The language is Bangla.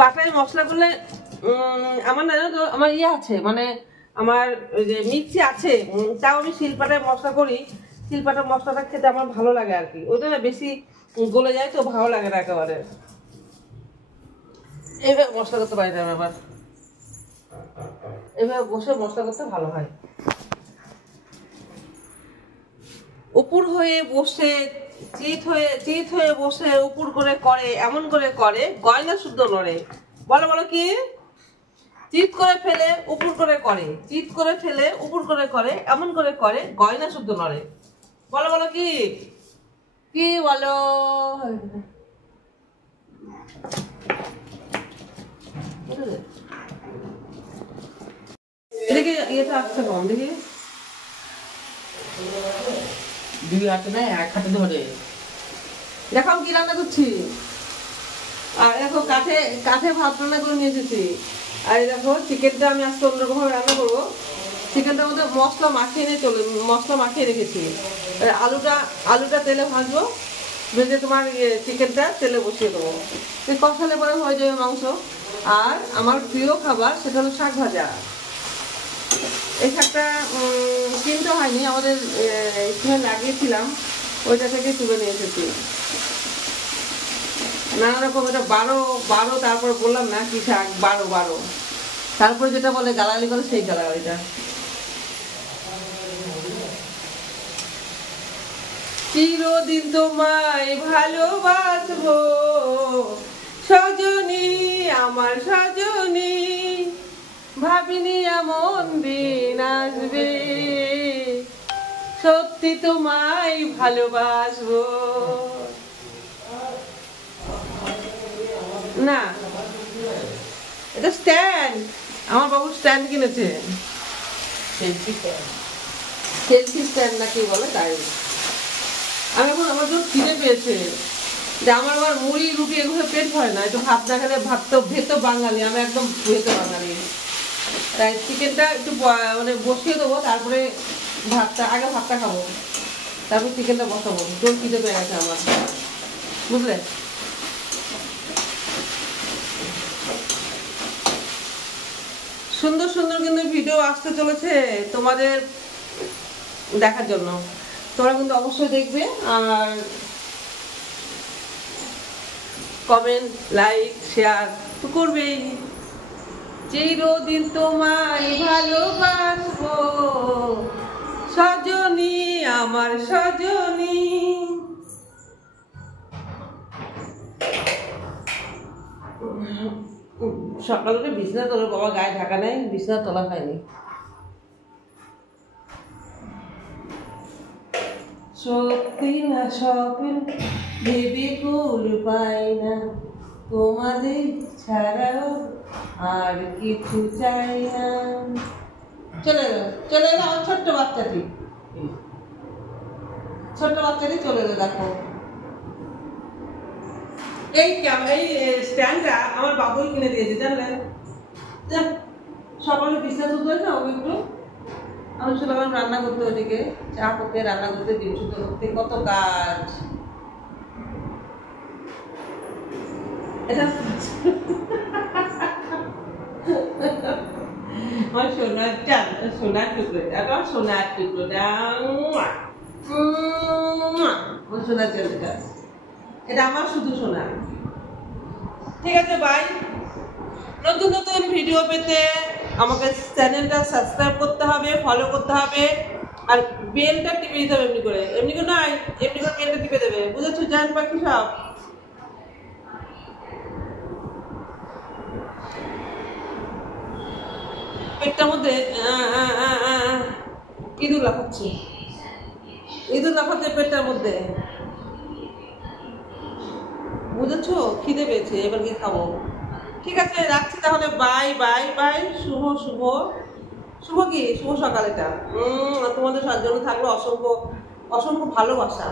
বাটায় মশলা করলে আমার না জানো তো আমার ইয়ে আছে, মানে আমার যে মিক্সি আছে, তাও আমি শিলপাটায় মশলা করি। শিলপাটার মশলাটা খেতে আমার ভালো লাগে আর কি, ওইটা না বেশি গলে যায় তো ভালো লাগে না একেবারে। এইভাবে মশলা করতে পারি না আবার, এইভাবে বসে মশলা করতে ভালো হয়। উপর হয়ে বসে চিত হয়ে বসে উপর করে করে এমন করে করে গয়না শুদ্ধ নড়ে। বলো বলো কি? চিত করে ফেলে উপর করে করে, চিত করে ফেলে উপর করে করে এমন করে করে গয়না শুদ্ধ নড়ে। বলো বলো কি? কি বলো? দেখি ইয়েটা আসছে কম, দেখি 2 হাতে না 1 হাতে ধরে। দেখো আমি কি রান্না করছি, আর দেখো কাঠে ভাত রান্না করে নিয়ে এসেছি। আর দেখো চিকেনটা আমি আজকে অন্যরকম ভাবে রান্না করবো। চিকেনটার মধ্যে মশলা মাখিয়ে রেখেছি। আলুটা তেলে ভাজবো, ভেজে তোমার চিকেনটা তেলে বসিয়ে দেবো, কষালে পরে হয়ে যাবে মাংস। আর আমার প্রিয় খাবার সেটা হলো শাক ভাজা। এই শাকটা কিনতে হয়নি, আমাদের এখানে লাগিয়েছিলাম, ওইটা থেকে তুলে নিয়ে এসেছি। নানা রকম, এটা বারো তারপরে বললাম না কি শাক, বারো তারপরে যেটা বলে গালাগালি করে সেই গালাগালিটা। চিরদিন তোমায় ভালোবাসবো সজনী, আমার সজনী, ভাবিনি এমন দিন আসবে, সত্যি তোমায় ভালোবাসবো। না এটা স্ট্যান্ড, আমার বাবু স্ট্যান্ড কিনেছে, সেলফি স্ট্যান্ড না কি বলে তাই। আমি এখন আমার যখন খিদে পেয়েছে, যে আমার আবার মুড়ি রুটি এগুলো পেট ভরে না, একটু ভাত না খেলে ভাত তো ভেতো বাঙালি, আমি একদম ভেতো বাঙালি। তাই চিকেনটা একটু মানে বসিয়ে দেবো, তারপরে আগে ভাতটা খাবো, তারপর চিকেনটা বসাবো। তোর খিদে পেয়ে গেছে আমার, বুঝলে? সুন্দর সুন্দর কিন্তু ভিডিও আসতে চলেছে তোমাদের দেখার জন্য, তোমরা কিন্তু অবশ্যই দেখবে। আর কমেন্ট, লাইক, শেয়ার তো করবেই। চিরদিন তোমায় ভালোবাসবো সজনী, আমার সজনী। সকালে উঠে বিছানা তোলা, বাবা গায়ে ঢাকা নেই, বিছানা তোলা হয়নি। সত্যি না স্বপ্ন ভেবে কুল পাই না, তোমাদের ছাড়াও আর কিছু চাই না। চলে এলো আমার ছোট্ট বাচ্চাটি চলে এলো। দেখো এই স্ট্যান্ডটা আমার বাবুই কিনে দিয়েছে, জানলেন? সকালে বিছানা তুলতে হয় না, ও একটু আমি শুনলাম রান্না করতে, ওদিকে চা করতে, রান্না করতে, ডিম সুদ্ধ করতে, কত কাজ। এটা আমার সোনার টুকরোটা সোনার চালটা, এটা আমার শুধু সোনা। ঠিক আছে, বাই। নতুন নতুন ভিডিও পেতে আমাকে চ্যানেলটা সাবস্ক্রাইব করতে হবে, ফলো করতে হবে, আর বেলটা টিপে দিতে হবে। এমনি করে নয়, এমনি করে বেলটা টিপে দেবে, বুঝেছো? জান পাখি সব। পেটটার মধ্যে ইঁদুর লাফাচ্ছে পেটটার মধ্যে, বুঝেছো? খিদে পেয়েছে, এবার গিয়ে খাবো। ঠিক আছে, রাখছি তাহলে। Bye bye bye. শুভ সকাল। এটা তোমাদের জন্য থাকলো অসংখ্য ভালোবাসা।